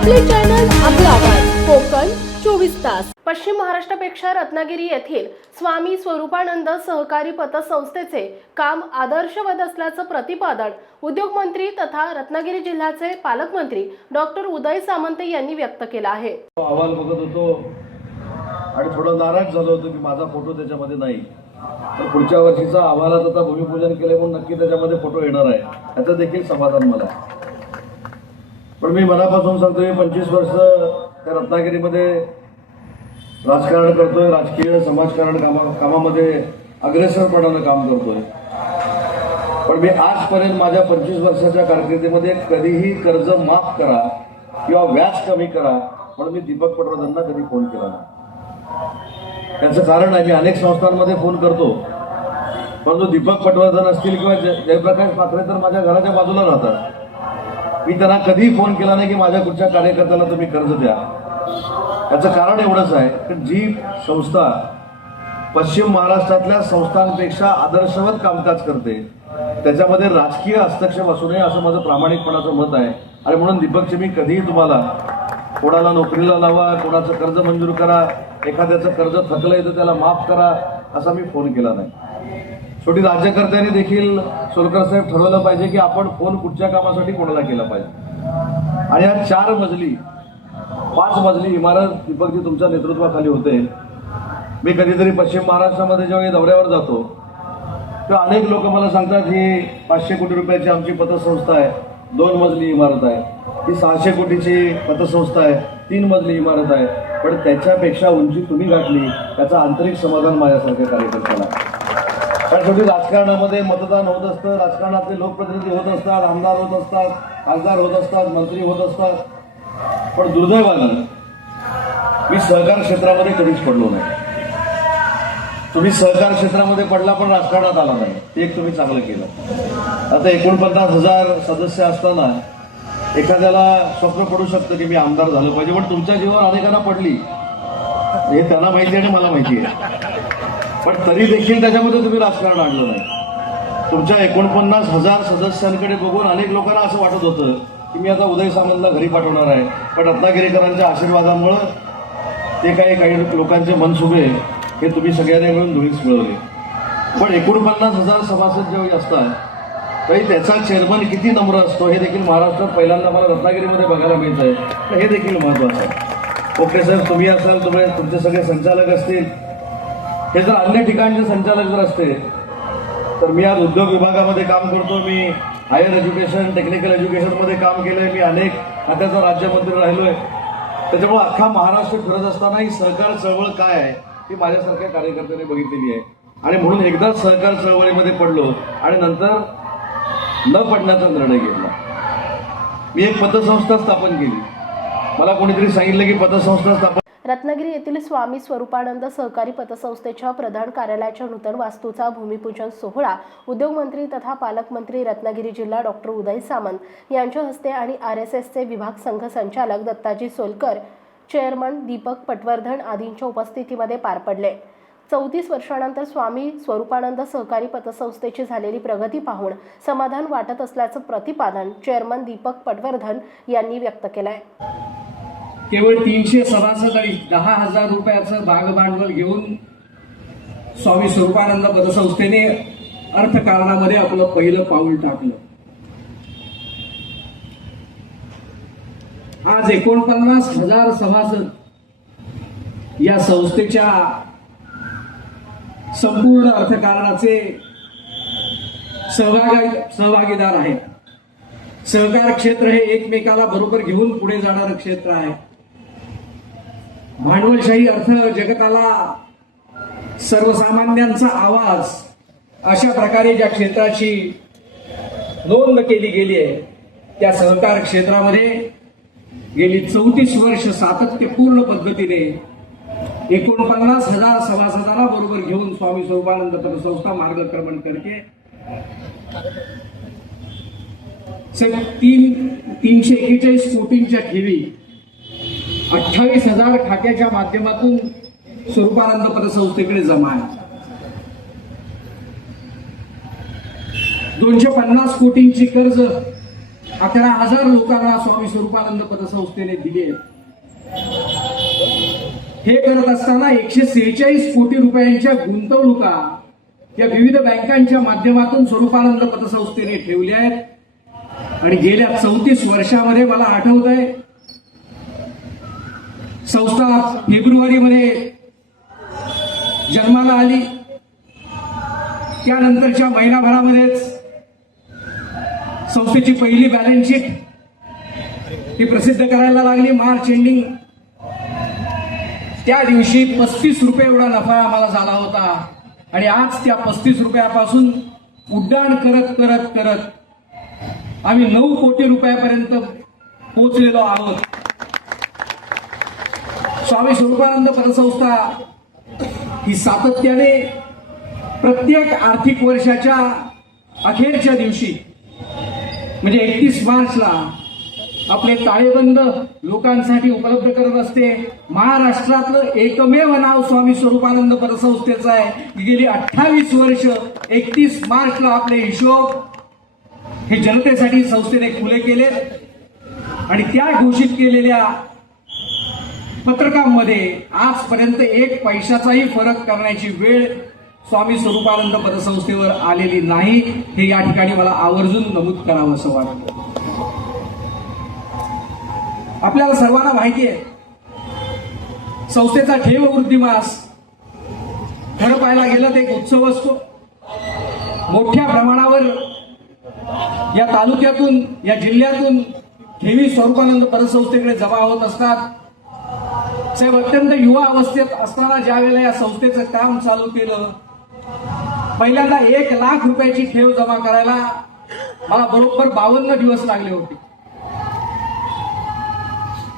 आपले चॅनल आपला आवाज. कोकण चोवीस तास. पश्चिम महाराष्ट्रापेक्षा रत्नागिरी येथील स्वामी स्वरूपानंद सहकारी पतसंस्थेचे काम आदर्शवत असल्याचं प्रतिपादन उद्योगमंत्री तथा रत्नागिरी जिल्ह्याचे पालकमंत्री डॉक्टर उदय सामंत यांनी व्यक्त केलं आहे. अहवाल बघत होतो आणि थोडं नाराज झालो होतो की माझा फोटो त्याच्यामध्ये नाही. तर पुढच्या वर्षीचा अहवालात आता भूमिपूजन केले म्हणून नक्की त्याच्यामध्ये फोटो येणार आहे. याचं देखील समाधान मला आहे. पण मी मनापासून सांगतो मी पंचवीस वर्ष त्या रत्नागिरीमध्ये राजकारण करतोय राजकीय समाजकारण कामा कामामध्ये अग्रेसरपणानं काम करतोय. पण मी आजपर्यंत माझ्या पंचवीस वर्षाच्या कारकिर्दीमध्ये कधीही कर्ज माफ करा किंवा व्याज कमी करा म्हणून मी दीपक पटवर्धनना कधी फोन केला नाही. त्याचं कारण आहे मी अनेक संस्थांमध्ये फोन करतो. परंतु दीपक पटवर्धन असतील किंवा जयप्रकाश पात्रे तर माझ्या घराच्या बाजूला राहतात. मी त्यांना कधीही फोन केला नाही की माझ्या कुठच्या कार्यकर्त्याला तुम्ही कर्ज द्या. याचं कारण एवढंच आहे की जी संस्था पश्चिम महाराष्ट्रातल्या संस्थांपेक्षा आदर्शवत कामकाज करते त्याच्यामध्ये राजकीय हस्तक्षेप असू नये असं माझं प्रामाणिकपणाचं मत आहे. आणि म्हणून दीपकचे मी कधीही तुम्हाला कोणाला नोकरीला लावा कोणाचं कर्ज मंजूर करा एखाद्याचं कर्ज थकलंय तर त्याला माफ करा असा मी फोन केला नाही. शेवटी राज्यकर्त्यांनी देखील सोलकर साहेब ठरवलं पाहिजे की आपण फोन कुठच्या कामासाठी कोणाला केला पाहिजे. आणि या चार मजली पाच मजली इमारत दीपकजी तुमच्या नेतृत्वाखाली होते. मी कधीतरी पश्चिम महाराष्ट्रामध्ये जेव्हा दौऱ्यावर जातो तेव्हा अनेक लोक मला सांगतात ही पाचशे कोटी रुपयाची आमची पतसंस्था आहे दोन मजली इमारत आहे ही सहाशे कोटीची पतसंस्था आहे तीन मजली इमारत आहे. पण त्याच्यापेक्षा उंची तुम्ही गाठली त्याचं आंतरिक समाधान माझ्यासारख्या कार्यकर्त्याला. आहे. कारण शेवटी राजकारणामध्ये मतदान होत असतं राजकारणातले लोकप्रतिनिधी होत असतात आमदार होत असतात खासदार होत असतात मंत्री होत असतात. पण दुर्दैवानं मी सहकार क्षेत्रामध्ये कधीच पडलो नाही. तुम्ही सहकार क्षेत्रामध्ये पडला पण राजकारणात आला नाही. ते एक तुम्ही चांगलं केलं. आता एकोणपन्नास हजार सदस्य असताना एखाद्याला स्वप्न पडू शकतं की मी आमदार झालं पाहिजे पण तुमच्या जीवावर अनेकांना पडली. हे त्यांना माहिती आहे आणि मला माहिती आहे. पण तरी देखील त्याच्यामध्ये तुम्ही राजकारण आणलं नाही. तुमच्या एकोणपन्नास हजार सदस्यांकडे बघून अनेक लोकांना असं वाटत होतं की मी आता उदय सामंतला घरी पाठवणार आहे. पण रत्नागिरीकरांच्या आशीर्वादामुळं ते काही काही लोकांचे मनसुबे हे तुम्ही सगळ्यांनी मिळून धुळीस मिळवले. पण एकोणपन्नास हजार सभासद जेव्हा असतात तरी त्याचा चेअरमन किती नम्र असतो हे देखील महाराष्ट्रात पहिल्यांदा मला रत्नागिरीमध्ये बघायला मिळत आहे तर हे देखील महत्वाचं आहे. ओके सर तुम्ही असाल तुम्ही तुमचे सगळे संचालक असतील. हे जर अन्य ठिकाणचे संचालक जर असते तर मी आज उद्योग विभागामध्ये काम करतो मी हायर एज्युकेशन टेक्निकल एज्युकेशनमध्ये काम केलंय मी अनेक खात्याचा राज्यमंत्री राहिलोय. त्याच्यामुळे अख्खा महाराष्ट्र फिरत असताना ही सहकार चळवळ काय आहे ती माझ्यासारख्या कार्यकर्त्यांनी बघितलेली आहे. आणि म्हणून एकदा सहकार चळवळीमध्ये पडलो आणि नंतर न पडण्याचा निर्णय घेतला. मी एक पतसंस्था स्थापन केली. मला कोणीतरी सांगितलं की पतसंस्था स्थापन रत्नागिरी येथील स्वामी स्वरूपानंद सहकारी पतसंस्थेच्या प्रधान कार्यालयाच्या नूतन वास्तूचा भूमिपूजन सोहळा उद्योगमंत्री तथा पालकमंत्री रत्नागिरी जिल्हा डॉक्टर उदय सामंत यांच्या हस्ते आणि आर एस एसचे विभाग संघ संचालक दत्ताजी सोलकर चेअरमन दीपक पटवर्धन आदींच्या उपस्थितीमध्ये पार पडले. चौतीस वर्षानंतर स्वामी स्वरूपानंद सहकारी पतसंस्थेची झालेली प्रगती पाहून समाधान वाटत असल्याचं प्रतिपादन चेअरमन दीपक पटवर्धन यांनी व्यक्त केलं आहे केवळ तीनशे सभासद आणि दहा हजार रुपयाचं भागभांडवल घेऊन स्वामी स्वरूपानंद पदसंस्थेने अर्थकारणामध्ये आपलं पहिलं पाऊल टाकलं. आज एकोणपन्नास हजार सभासद या संस्थेच्या संपूर्ण अर्थकारणाचे सहभागी सहभागीदार आहेत. सहकार क्षेत्र हे एकमेकाला बरोबर घेऊन पुढे जाणारं क्षेत्र आहे. भांडवलशाही अर्थ जगताला सर्वसामान्यांचा आवाज अशा प्रकारे ज्या क्षेत्राची नोंद केली गेली आहे त्या सहकार क्षेत्रामध्ये गेली चौतीस वर्ष सातत्यपूर्ण पद्धतीने एकोणपन्नास हजार सभासदांना बरोबर घेऊन स्वामी स्वरूपानंद पतसंस्था मार्गक्रमण करते. तीन तीनशे एक्केचाळीस कोटींच्या ठेवी अठ्ठावीस हजार खात्याच्या माध्यमातून स्वरूपानंद पतसंस्थेकडे जमा आहे. दोनशे पन्नास कोटींची कर्ज अकरा हजार लोकांना स्वामी स्वरूपानंद पतसंस्थेने दिले हे करत असताना एकशे सेहेचाळीस कोटी रुपयांच्या गुंतवणुका या विविध बँकांच्या माध्यमातून स्वरूपानंद पतसंस्थेने ठेवल्या आहेत. आणि गेल्या चौतीस वर्षामध्ये मला आठवत आहे संस्था फेब्रुवारीमध्ये जन्माला आली. त्यानंतरच्या महिनाभरामध्येच संस्थेची पहिली बॅलन्स शीट ही प्रसिद्ध करायला लागली. मार्च एंडिंग त्या दिवशी पस्तीस रुपये एवढा नफा आम्हाला झाला होता. आणि आज त्या पस्तीस रुपयापासून उड्डाण करत करत करत आम्ही नऊ कोटी रुपयापर्यंत पोचलेलो आहोत. स्वामी स्वरूपानंद पतसंस्था ही सातत्याने प्रत्येक आर्थिक वर्षाच्या अखेरच्या दिवशी म्हणजे एकतीस मार्चला आपले ताळेबंद लोकांसाठी उपलब्ध करत असते. महाराष्ट्रातलं एकमेव नाव स्वामी स्वरूपानंद पतसंस्थेचं आहे. गेली अठ्ठावीस वर्ष एकतीस मार्चला आपले हिशोब हे जनतेसाठी संस्थेने खुले केले आणि त्या घोषित केलेल्या पत्रकामध्ये आजपर्यंत एक पैशाचाही फरक करण्याची वेळ स्वामी स्वरूपानंद पतसंस्थेवर आलेली नाही. हे या ठिकाणी मला आवर्जून नमूद करावं असं वाटतं. आपल्याला सर्वांना माहिती आहे संस्थेचा ठेव वृद्धिमास खरं पाहायला गेलं तर एक उत्सव असतो. मोठ्या प्रमाणावर या तालुक्यातून या जिल्ह्यातून ठेवी स्वरूपानंद पतसंस्थेकडे जमा होत असतात. साहेब अत्यंत युवा अवस्थेत असताना ज्या वेळेला या संस्थेचं काम चालू केलं पहिल्यांदा एक लाख रुपयाची ठेव जमा करायला मला बरोबर बावन्न दिवस लागले होते.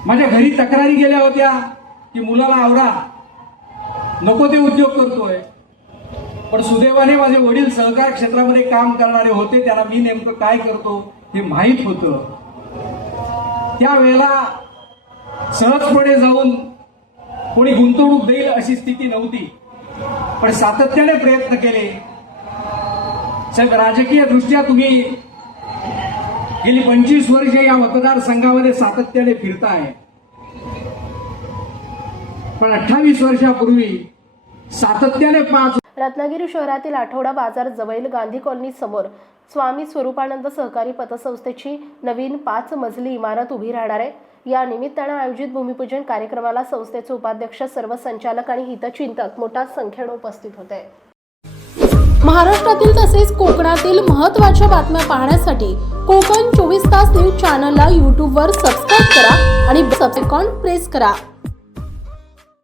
माझ्या घरी तक्रारी गेल्या होत्या की मुलाला आवडा नको ते उद्योग करतोय. पण सुदैवाने माझे वडील सहकार क्षेत्रामध्ये काम करणारे होते त्यांना मी नेमकं काय करतो हे माहीत होतं. त्यावेळेला सहजपणे जाऊन कोणी गुंतवणूक देईल अशी स्थिती नव्हती. पण सातत्याने प्रयत्न केले. साहेब राजकीय दृष्ट्या तुम्ही गेली पंचवीस वर्ष या मतदारसंघामध्ये सातत्याने फिरताय. पण अठ्ठावीस वर्षापूर्वी सातत्याने पाच रत्नागिरी शहरातील आठवडा बाजार जवळील गांधी कॉलनी समोर स्वामी स्वरूपानंद सहकारी पतसंस्थेची नवीन पाच मजली इमारत उभी राहणार आहे. या निमित्तानं आयोजित भूमिपूजन कार्यक्रमाला संस्थेचे उपाध्यक्ष सर्व संचालक आणि हितचिंतक मोठ्या संख्येनं उपस्थित होते. महाराष्ट्रातील तसेच कोकणातील महत्त्वाच्या बातम्या पाहण्यासाठी कोकण चोवीस तास न्यूज चॅनलला यूट्यूबवर सबस्क्राईब करा आणि सबसेकॉन प्रेस करा.